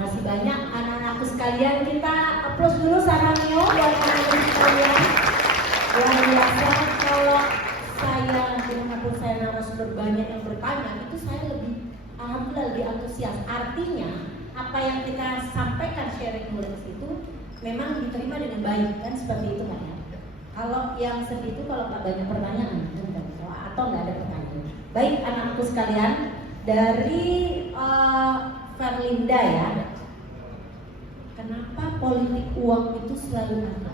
kasih banyak anak-anakku sekalian. Kita applause dulu Saranio buat anak-anakku sekalian. Luar biasa. Kalau saya dimanapun saya narasumber banyak yang bertanya, itu saya lebih alhamdulillah lebih antusias. Artinya apa yang kita sampaikan sharing knowledge itu memang diterima dengan baik, kan seperti itu kan ya. Kalau yang sedih itu kalau nggak banyak pertanyaan atau nggak ada pertanyaan. Baik anak-anakku sekalian, dari Verlinda ya, kenapa politik uang itu selalu ada?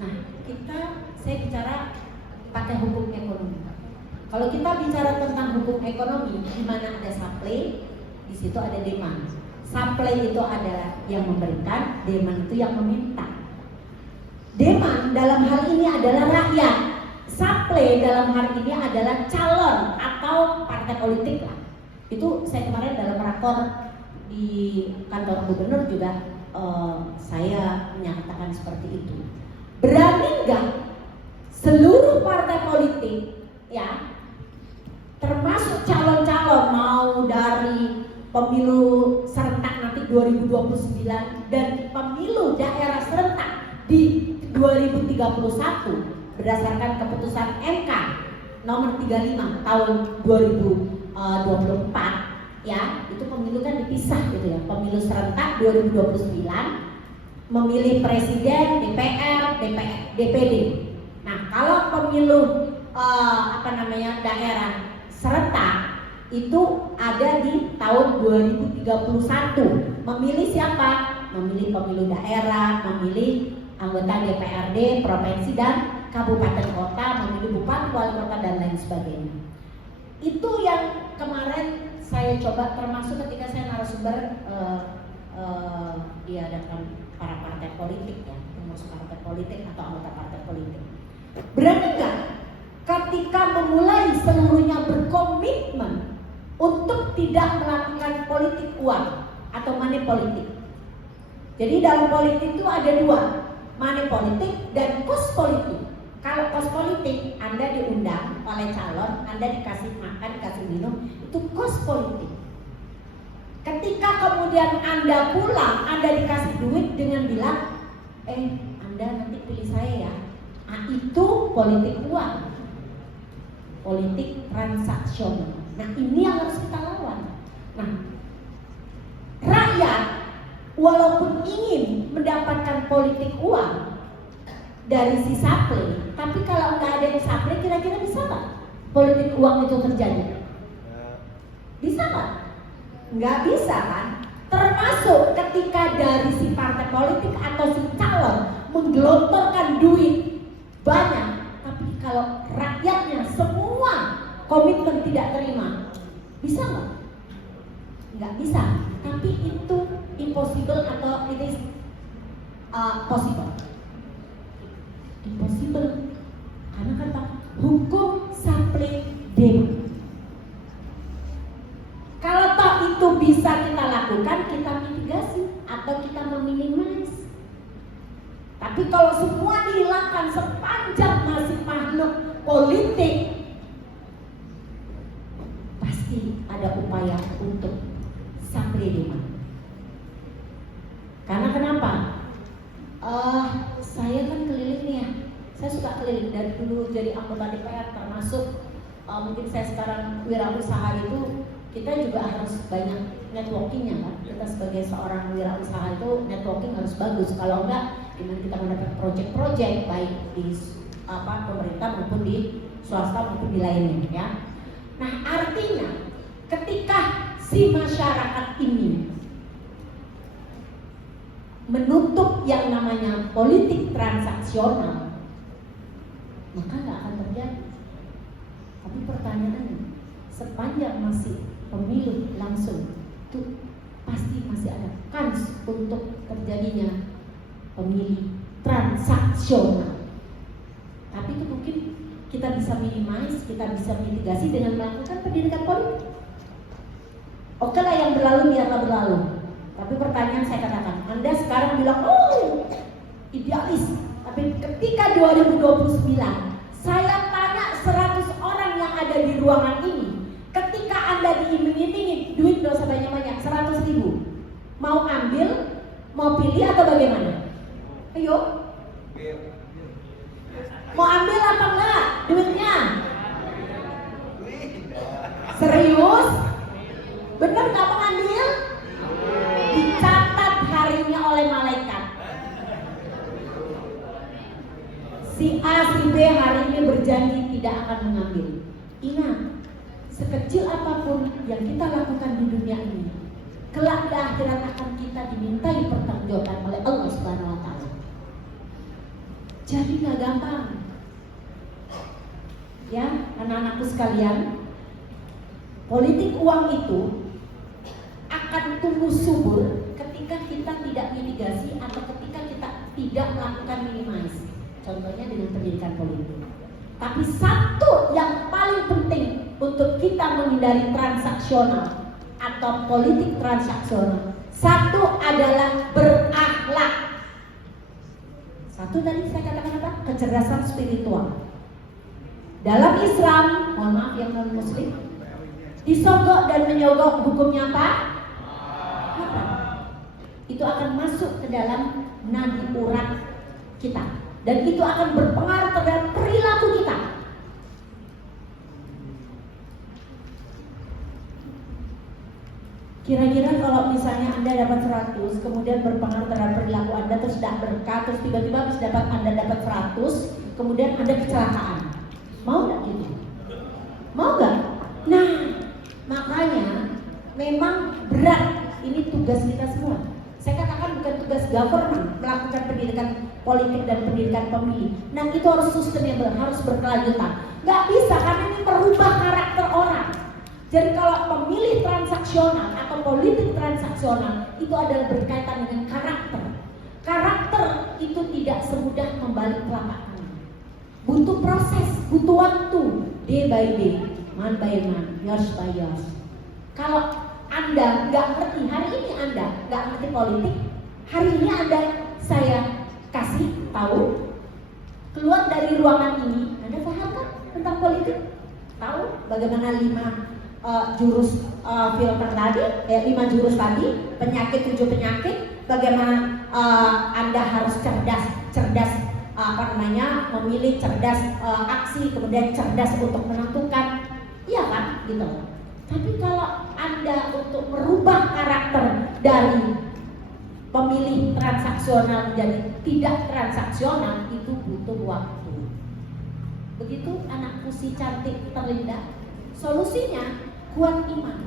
Nah, saya bicara pakai hukum ekonomi. Kalau kita bicara tentang hukum ekonomi, di mana ada supply, di situ ada demand. Supply itu adalah yang memberikan, demand itu yang meminta. Demand dalam hal ini adalah rakyat, supply dalam hal ini adalah calon atau partai politik lah. Itu saya kemarin dalam rakor di kantor gubernur juga saya menyatakan seperti itu. Berani nggak seluruh partai politik ya, termasuk calon-calon mau dari pemilu serentak nanti 2029 dan pemilu daerah serentak di 2031 berdasarkan keputusan MK nomor 35 tahun 2024 ya, itu pemilu kan dipisah gitu ya. Pemilu serentak 2029 memilih presiden, DPR, DPD. Nah, kalau pemilu daerah serentak itu ada di tahun 2031. Memilih siapa? Memilih pemilu daerah, memilih anggota DPRD, provinsi dan kabupaten kota, memilih bupati, wali kota dan lain sebagainya. Itu yang kemarin saya coba, termasuk ketika saya narasumber diadakan para partai politik ya, pengurus partai politik atau anggota partai politik. Berani nggak ketika memulai seluruhnya berkomitmen untuk tidak melakukan politik uang atau money politik? Jadi dalam politik itu ada dua, money politik dan cost politik. Kalau cost politik, Anda diundang oleh calon, Anda dikasih makan, dikasih minum, itu cost politik. Ketika kemudian Anda pulang, Anda dikasih duit dengan bilang, Anda nanti pilih saya ya. Nah, itu politik uang, politik transaksional. Nah, ini yang harus kita lawan. Nah, rakyat walaupun ingin mendapatkan politik uang dari si supply, tapi kalau nggak ada yang supply, kira-kira bisa nggak politik uang itu terjadi? Bisa nggak? Nggak bisa kan? Termasuk ketika dari si partai politik atau si calon menggelontorkan duit banyak, tapi kalau rakyatnya semua komitmen tidak terima, bisa nggak? Nggak bisa. Tapi itu impossible atau it is possible? Impossible. Karena kata hukum supply demand. Kalau toh itu bisa kita lakukan, kita mitigasi atau kita meminimasi. Tapi kalau semua dihilangkan sepanjang masih makhluk politik, pasti ada upaya untuk supply demand. Karena kenapa? Saya kan keliling nih ya. Saya suka keliling dari dulu jadi anggota DPR, termasuk mungkin saya sekarang wirausaha itu kita juga harus banyak networkingnya kan. Kita sebagai seorang wirausaha itu networking harus bagus. Kalau enggak, gimana kita mendapat project-project baik di pemerintah maupun di swasta maupun di lainnya ya. Nah, artinya ketika si masyarakat ini menutup yang namanya politik transaksional, maka nggak akan terjadi. Tapi pertanyaannya, sepanjang masih pemilu langsung, itu pasti masih ada kans untuk terjadinya pemilih transaksional. Tapi itu mungkin kita bisa minimize, kita bisa mitigasi dengan melakukan pendidikan politik. Oke lah, yang berlalu biarlah berlalu. Tapi pertanyaan saya katakan, Anda sekarang bilang, idealis. Tapi ketika 2029, saya tanya 100 orang yang ada di ruangan ini, ketika Anda diiming-imingi duit gak usah banyak-banyak, 100.000, Mau ambil, mau pilih atau bagaimana? Ayo. Mau ambil apa enggak duitnya? Serius? Bener nggak mau ambil? Dicatat harinya oleh malaikat. Si A, si B hari ini berjanji tidak akan mengambil. Ingat, sekecil apapun yang kita lakukan di dunia ini, kelak di akhirat akan kita dimintai pertanggungjawaban oleh Allah Subhanahu wa taala. Jadi nggak gampang. Ya, anak-anakku sekalian, politik uang itu akan tumbuh subur ketika kita tidak mitigasi atau ketika kita tidak melakukan minimasi. Contohnya dengan pendidikan politik. Tapi satu yang paling penting untuk kita menghindari transaksional atau politik transaksional, satu adalah berakhlak. Satu tadi saya katakan apa? Kecerdasan spiritual. Dalam Islam, mohon maaf yang non muslim, disogok dan menyogok hukumnya apa? Itu akan masuk ke dalam nadi urat kita, dan itu akan berpengaruh terhadap perilaku kita. Kira-kira kalau misalnya Anda dapat 100, kemudian berpengaruh terhadap perilaku Anda, terus tidak berkah, terus tiba-tiba habis Anda dapat 100, kemudian Anda kecelakaan. Mau nggak gitu? Mau nggak? Nah, makanya memang berat. Ini tugas kita semua. Saya katakan bukan tugas government melakukan pendidikan politik dan pendidikan pemilih. Nah, itu harus sustainable, harus berkelanjutan. Nggak bisa, karena ini merubah karakter orang. Jadi kalau pemilih transaksional atau politik transaksional itu adalah berkaitan dengan karakter. Karakter itu tidak semudah membalik telapak tangan. Butuh proses, butuh waktu, day by day, month by month, years by years. Kalau Anda nggak ngerti, hari ini Anda nggak ngerti politik, hari ini saya kasih tahu, keluar dari ruangan ini, Anda paham kan tentang politik? Tahu bagaimana 5 jurus filter tadi, 5 jurus tadi, penyakit 7 penyakit, bagaimana Anda harus cerdas memilih, cerdas aksi, kemudian cerdas untuk menentukan, iya kan, gitu. Tapi kalau Anda untuk merubah karakter dari pemilih transaksional menjadi tidak transaksional, itu butuh waktu. Begitu anakku si cantik Terlinda, solusinya kuat iman.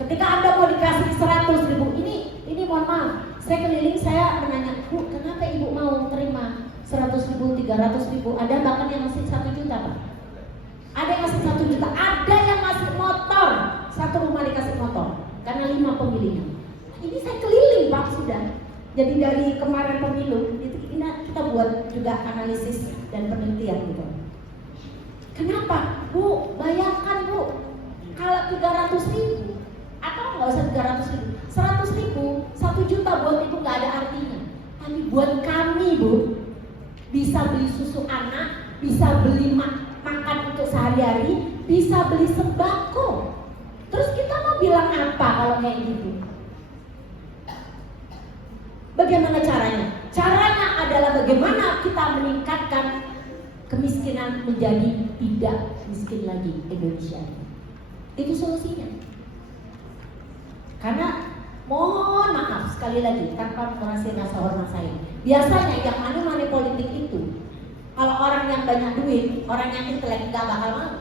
Ketika Anda mau dikasih 100.000, ini mohon maaf, saya keliling, saya menanya, Bu, kenapa Ibu mau terima 100.000, 300.000? Ada bahkan yang ngasih 1 juta, Pak. Ada yang ngasih 1 juta, ada yang ngasih motor, 1 rumah dikasih motor, karena 5 pemilihnya. Ini saya keliling, Pak, sudah. Jadi dari kemarin pemilu, ini kita buat juga analisis dan penelitian gitu. Kenapa? Bu, bayangkan Bu, kalau 300.000 atau nggak usah 300.000, 100.000, 1 juta buat Ibu nggak ada artinya. Tapi buat kami Bu, bisa beli susu anak, bisa beli makan untuk sehari-hari, bisa beli sembako. Terus kita mau bilang apa kalau kayak gitu? Bagaimana caranya? Caranya adalah bagaimana kita meningkatkan kemiskinan menjadi tidak miskin lagi Indonesia. Itu solusinya. Karena mohon maaf sekali lagi tanpa mengurangi rasa hormat saya, biasanya yang money politik itu, kalau orang yang banyak duit, orang yang intelek gak bakal mau.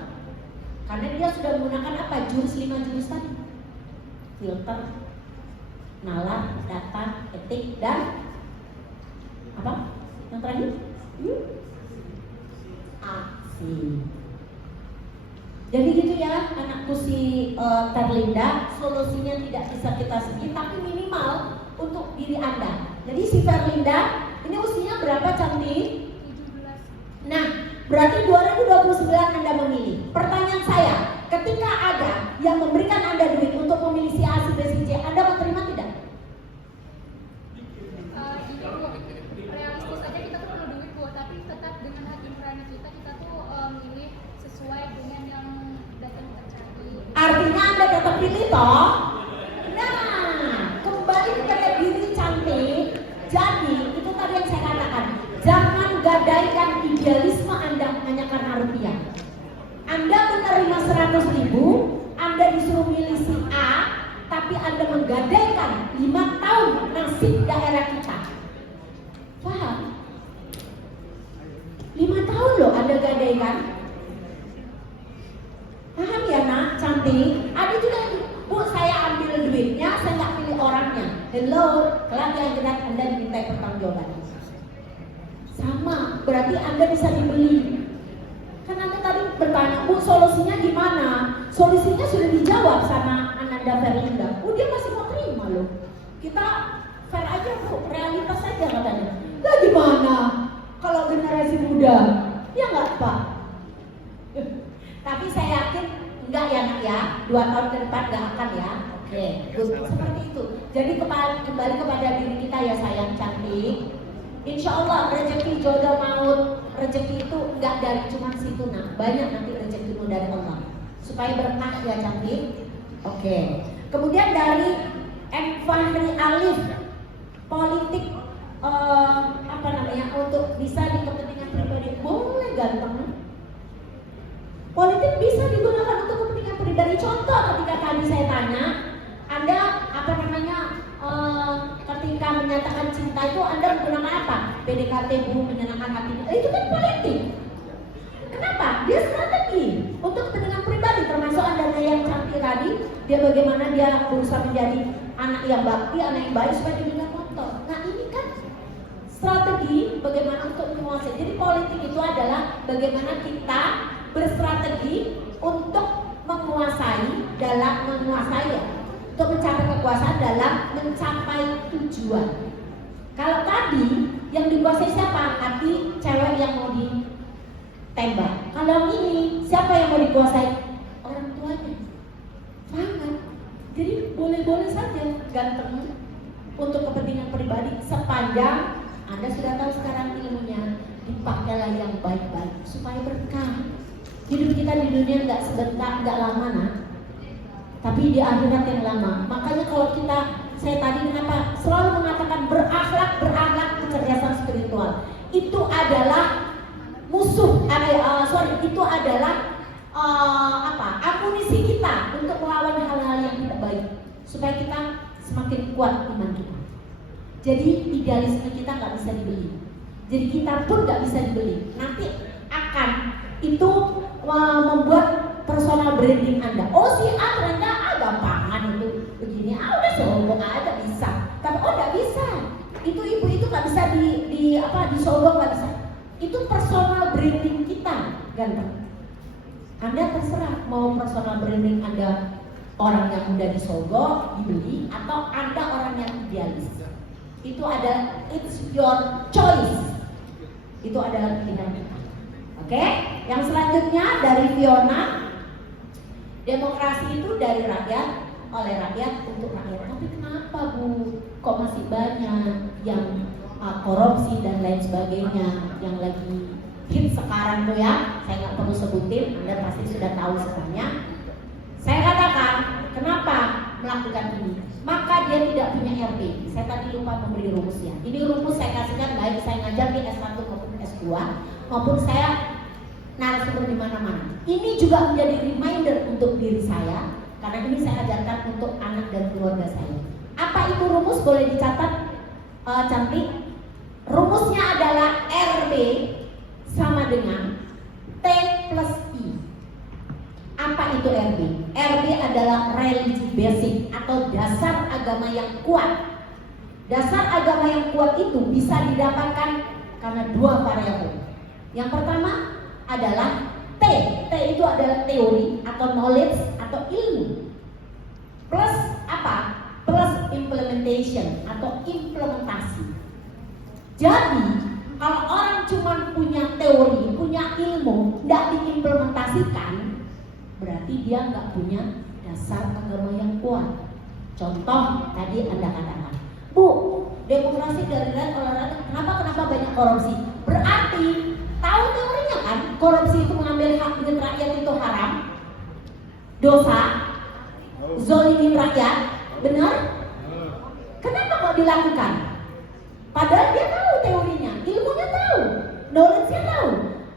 Karena dia sudah menggunakan apa? Jurus 5 jurus tadi. Filter, nalar, data, etik, dan apa? Yang terakhir? Aksi. Jadi gitu ya anakku si Terlinda, solusinya tidak bisa kita sendiri, tapi minimal untuk diri Anda. Jadi si Terlinda ini usianya berapa cantik? 17. Nah, berarti 2029 Anda memilih. Pertanyaan saya, ketika ada yang memberikan Anda duit untuk memilih si A, si B, si C, Anda mau terima tidak? Realistis aja kita tuh perlu duit Bu, tapi tetap dengan hati nurani kita tuh milih sesuai dengan yang datang tercari. Artinya Anda tetap pilih toh? Benar rupiah. Anda menerima 100.000, Anda disuruh milih si A, tapi Anda menggadaikan 5 tahun nasib daerah kita. Paham? 5 tahun loh Anda gadaikan. Paham ya nak, cantik? Ada juga, Bu, saya ambil duitnya, saya nggak pilih orangnya. Hello, kelak yang jelas Anda diminta pertanggungjawaban. Sama, berarti Anda bisa dibeli. Kan Anda tadi bertanya, Bu, solusinya gimana? Solusinya sudah dijawab sama Ananda Verlinda. Oh, dia masih mau terima loh. Kita fair aja, Bu, realitas saja katanya. Lah gimana kalau generasi muda? Ya nggak, Pak? Tapi saya yakin enggak ya nak ya, 2 tahun ke depan enggak akan ya. Oke, seperti itu. Jadi kembali kepada diri kita ya sayang cantik. Insya Allah rezeki jodoh maut, rezeki itu enggak dari cuma situ nak. Banyak nanti rezekimu dari Allah. Supaya berkah ya cantik. Oke. Kemudian dari M. Fahri Alif, politik untuk bisa di kepentingan pribadi. Boleh ganteng. Politik bisa digunakan untuk kepentingan pribadi. Contoh ketika tadi saya tanya, Anda ketika menyatakan cinta itu Anda menggunakan apa? PDKT, Bu, menyenangkan hati. Itu kan politik. Kenapa? Dia strategi untuk kepentingan pribadi, termasuk Anda yang cantik tadi. Dia bagaimana dia berusaha menjadi anak yang bakti, anak yang baik supaya dia motor. Nah ini kan strategi bagaimana untuk menguasai. Jadi politik itu adalah bagaimana kita berstrategi untuk untuk mencapai kekuasaan dalam mencapai tujuan. Kalau tadi yang dikuasai siapa? Hati cewek yang mau ditembak. Kalau ini siapa yang mau dikuasai? Orang tuanya. Sangat. Jadi boleh-boleh saja ganteng untuk kepentingan pribadi sepanjang Anda sudah tahu sekarang ilmunya, dipakailah yang baik-baik supaya berkah. Hidup kita di dunia nggak sebentar, nggak lama nah, tapi di akhirat yang lama. Makanya kalau saya tadi kenapa selalu mengatakan berakhlak kecerdasan spiritual itu adalah itu adalah amunisi kita untuk melawan hal-hal yang tidak baik supaya kita semakin kuat iman kita. Jadi idealisme kita nggak bisa dibeli. Jadi kita pun nggak bisa dibeli. Nanti akan itu membuat personal branding Anda. Oh si A ternyata gampangan itu begini, udah sombong aja bisa. Tapi nggak bisa. Itu ibu itu nggak bisa disombong, nggak bisa. Itu personal branding kita, ganteng. Anda terserah mau personal branding Anda orang yang mudah disogok, dibeli, atau Anda orang yang idealis. Itu ada, it's your choice. Itu adalah pilihan kita. Oke? Yang selanjutnya dari Fiona, demokrasi itu dari rakyat, oleh rakyat, untuk rakyat. Tapi kenapa Bu? Kok masih banyak yang korupsi dan lain sebagainya yang lagi hit sekarang tuh ya? Saya nggak perlu sebutin, Anda pasti sudah tahu sebenarnya. Saya katakan, kenapa melakukan ini? Maka dia tidak punya RP. Saya tadi lupa memberi rumusnya. Ini rumus saya kasihkan baik saya ngajar di S1 maupun S2 maupun saya narasumber di mana-mana. Ini juga menjadi reminder untuk diri saya karena ini saya ajarkan untuk anak dan keluarga saya. Apa itu rumus? Boleh dicatat, cantik. Rumusnya adalah RP sama dengan T plus I. Apa itu RB? RB adalah religi basic atau dasar agama yang kuat. Dasar agama yang kuat itu bisa didapatkan karena 2 variabel. Yang pertama adalah T. T itu adalah teori atau knowledge atau ilmu. Plus apa? Plus implementation atau implementasi. Jadi kalau orang cuma punya teori, punya ilmu, tidak diimplementasikan, berarti dia nggak punya dasar agama yang kuat. Contoh tadi Anda katakan, Bu, demokrasi dari rakyat oleh rakyat, kenapa banyak korupsi? Berarti tahu teorinya kan, korupsi itu mengambil hak milik rakyat itu haram, dosa, zolimin rakyat, benar? Kenapa kok dilakukan? Padahal dia tahu teorinya, ilmunya tahu, knowledge-nya tahu.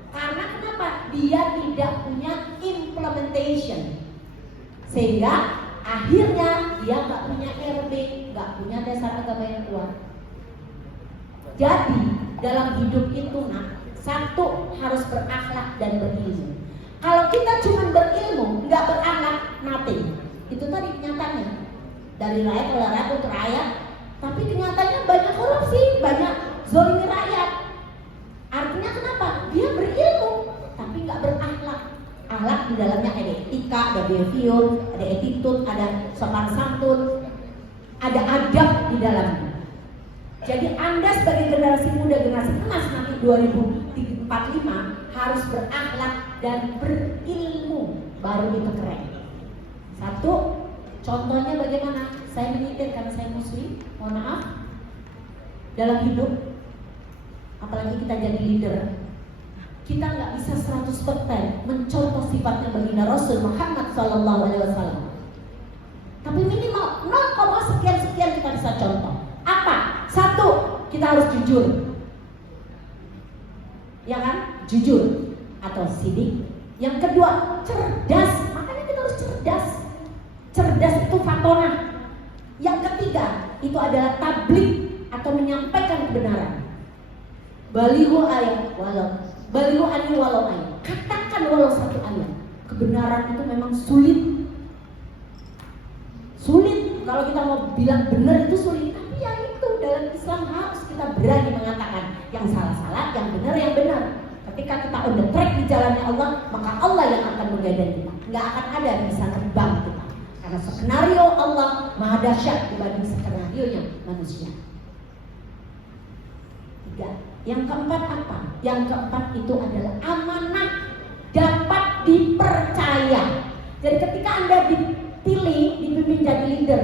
Karena kenapa? dia tidak punya implementation, sehingga akhirnya dia nggak punya RB, nggak punya dasar agama yang kuat. Jadi dalam hidup itu satu harus berakhlak dan berilmu. Kalau kita cuma berilmu, nggak berakhlak, nothing. Itu tadi nyatanya dari rakyat oleh rakyat untuk rakyat, tapi kenyataannya banyak korupsi, banyak zolimi rakyat. Artinya kenapa? Dia berilmu, tapi nggak berakhlak. Akhlak di dalamnya ada etika, ada behavior, ada attitude, ada sopan santun, ada adab di dalamnya. Jadi Anda sebagai generasi muda, generasi emas nanti 2045 harus berakhlak dan berilmu, baru itu keren. Satu, contohnya bagaimana? Saya menyitir karena saya muslim, mohon maaf. Dalam hidup, apalagi kita jadi leader, kita nggak bisa 100% mencontoh sifatnya baginda Rasul Muhammad SAW. Tapi minimal 0,sekian kita bisa contoh. Apa? Satu, kita harus jujur, ya kan? Jujur atau sidik. Yang kedua, cerdas. Makanya kita harus cerdas. Cerdas itu fatona. Yang ketiga, itu adalah tabligh atau menyampaikan kebenaran. Balighu ayat walau, balighu ani walau ayat. Katakan walau satu ayat. Kebenaran itu memang sulit. Sulit. Kalau kita mau bilang benar itu sulit. Tapi ya itu dalam Islam harus kita berani mengatakan yang salah-salah, yang benar yang benar. Ketika kita on the track di jalannya Allah, maka Allah yang akan menggadang kita. Nggak akan ada yang bisa terbang kita. Karena skenario Allah maha dahsyat dibanding skenario-nya manusia. Tiga. Yang keempat apa? Yang keempat itu adalah amanah, dapat dipercaya. Jadi ketika Anda dipilih, dipimpin jadi leader,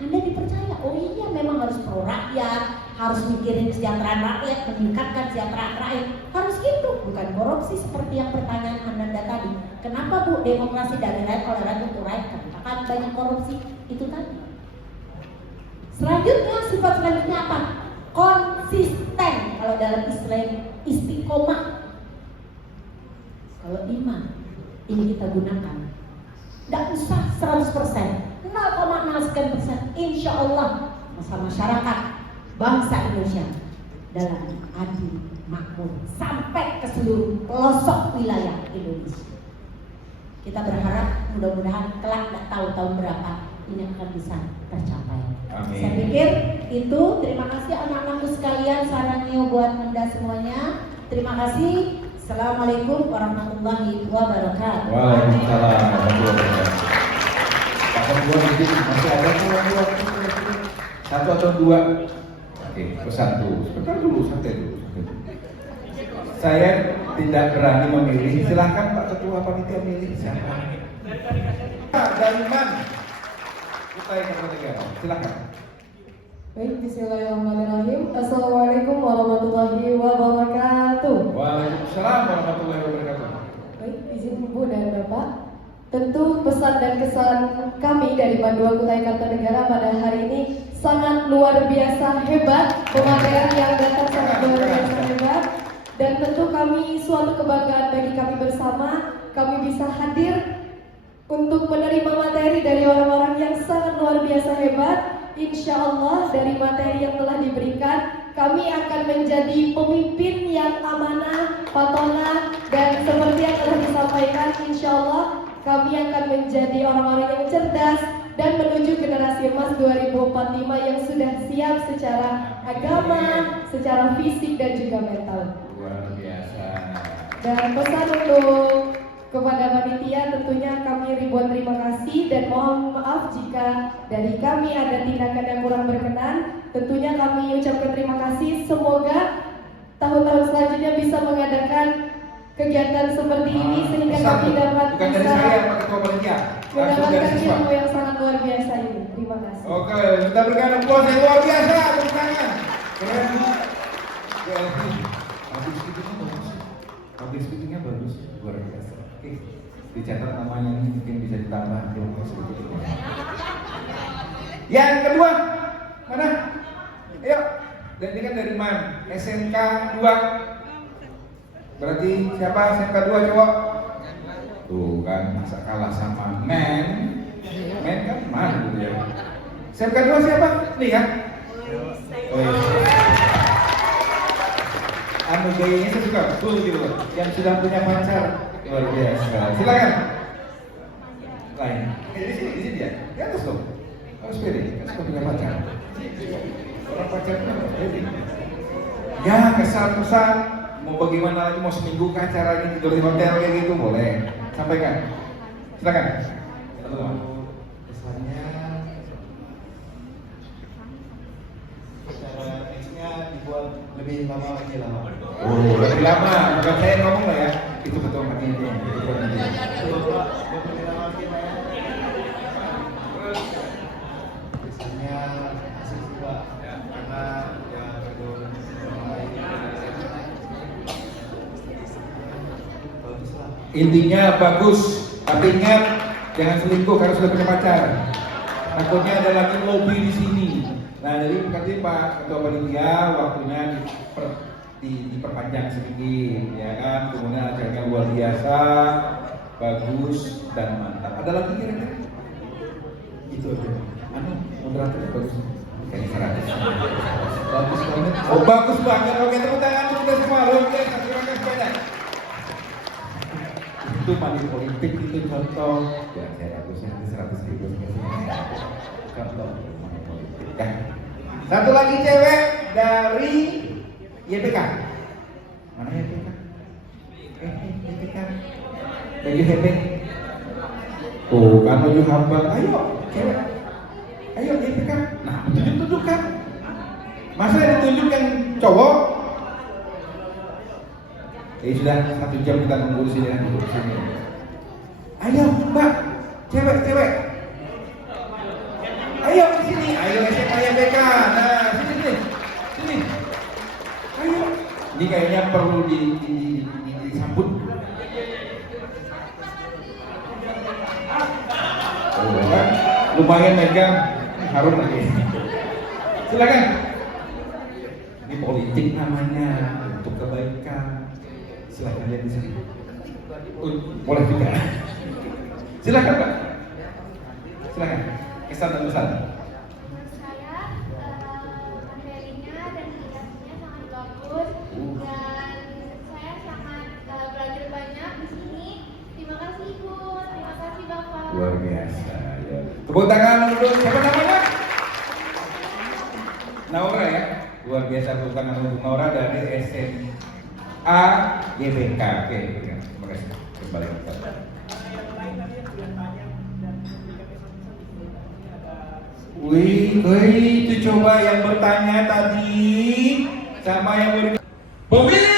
Anda dipercaya. Oh iya, memang harus pro rakyat, harus mikirin kesejahteraan rakyat, meningkatkan kesejahteraan rakyat. Harus gitu, bukan korupsi seperti yang pertanyaan Anda tadi. Kenapa Bu demokrasi dari rakyat oleh rakyat untuk rakyat? Karena banyak korupsi itu tadi. Selanjutnya, sifat selanjutnya apa? Konsisten. Kalau dalam Islam istiqomah. Kalau iman ini kita gunakan, tidak usah 100%, 0,0% insya Allah masyarakat bangsa Indonesia dalam adil makmur sampai ke seluruh pelosok wilayah Indonesia. Kita berharap mudah-mudahan kelak tidak tahu tahun berapa ini akan bisa tercapai. Amin. Saya pikir itu. Terima kasih anak-anakku sekalian, sarannya buat Anda semuanya. Terima kasih. Assalamualaikum warahmatullahi wabarakatuh. Waalaikumsalam warahmatullahi wabarakatuh. Paket dua ini masih ada dua. Satu atau dua? Oke, pesan dulu. Sebentar dulu, santai dulu. Saya tidak berani memilih. Silakan Pak Ketua Panitia milih siapa? Dari mana? Kita yang ketiga. Silakan. Baik, bismillahirrahmanirrahim. Assalamualaikum warahmatullahi wabarakatuh. Waalaikumsalam warahmatullahi wabarakatuh. Baik, izin Ibu dan Bapak. Tentu pesan dan kesan kami dari Panduan Kutai Kartanegara pada hari ini sangat luar biasa hebat. Pemateri yang datang sangat luar biasa hebat. Dan tentu kami suatu kebanggaan bagi kami bersama. Kami bisa hadir untuk menerima materi dari orang-orang yang sangat luar biasa hebat. Insya Allah dari materi yang telah diberikan, kami akan menjadi pemimpin yang amanah, patona, dan seperti yang telah disampaikan, insya Allah kami akan menjadi orang-orang yang cerdas dan menuju generasi emas 2045 yang sudah siap secara agama, secara fisik dan juga mental. Luar biasa. Dan pesan untuk kepada panitia tentunya kami ribuan terima kasih dan mohon maaf jika dari kami ada tindakan yang kurang berkenan. Tentunya kami ucapkan terima kasih. Semoga tahun-tahun selanjutnya bisa mengadakan kegiatan seperti ini sehingga kami dapat bukan dari bisa saya Pak Ketua Panitia, langsung dari mendapatkan siswa. ilmu yang sangat luar biasa ini. Terima kasih. Oke, kita berikan aplaus yang luar biasa tepuk tangan. Keren Bu. Public speaking-nya bagus, luar biasa. Oke, dicatat namanya ini mungkin bisa ditambah ilmu sedikit. Yang kedua, mana? Ayo, dan ini kan dari mana? SMK 2. Berarti siapa SMK 2 cowok? kan, masa kalah sama men kan mana gitu ya. Siap kedua siapa? Nih kan? Oh, iya. Anu gayanya saya suka, cool gitu loh. Yang sudah punya pacar luar biasa. Silakan. Lain. Di sini dia. Di atas dong. Harus pede. Harus punya pacar. Orang pacarnya pede. Ya kesan-kesan. Mau bagaimana lagi, mau seminggu ke acara ini tidur di hotel kayak gitu boleh. Sampaikan. Silakan. Teman-teman. Kesannya secara nextnya dibuat lebih lama lagi lah. Oh, lebih lama. Bukan saya yang ngomong lah ya. Itu betul nanti. Itu betul nanti. Lebih lama lagi lah ya. Kesannya asik sih Pak, karena ya belum mulai bagus lah. Intinya bagus, tapi ingat jangan selingkuh karena sudah punya pacar. Takutnya ada lagi lobby di sini. Nah, jadi nanti Pak Ketua Panitia waktunya diperpanjang sedikit, ya kan? Kemudian acaranya luar biasa, bagus dan mantap. Ada lagi kira-kira? Gitu aja. Anu, moderatornya bagus. Kayaknya 100. Bagus banget. Oh, bagus banget. Oke, tepuk tangan untuk kita semua. Luar biasa, terima kasih banyak. Itu money politik, itu contoh. Ya, saya bagusnya 100.000. Contoh money politik. Ya. Satu lagi cewek dari YPK. Mana YPK? YPK. Bagi Hebe. Oh, kan menuju hamba. Ayo, cewek. Ayo YPK. Nah, tunjuk-tunjuk kan. Masa ditunjuk yang cowok? Sudah 1 jam kita nunggu di sini, duduk di sini. Ayo, Mbak, cewek. Ayo di sini, ayo SMA YPK. Nah, sini. Ayo. Ini kayaknya perlu disambut. Oh, kan? Lumayan megang, harum lagi. Silakan. Ini politik namanya, untuk kebaikan. Silakan lihat di sini. Boleh juga. Silakan Pak. Silakan. Kesan dan pesan. Menurut saya materinya dan aplikasinya sangat bagus dan saya sangat belajar banyak di sini. Terima kasih Ibu, terima kasih Bapak. Luar biasa. Ya. Tepuk tangan untuk siapa namanya? Naura ya. Luar biasa, tepuk tangan untuk Naura dari SMA YPK. Oke, terima kasih. Kembali. Wih, itu coba yang bertanya tadi sama yang beri. Pemilih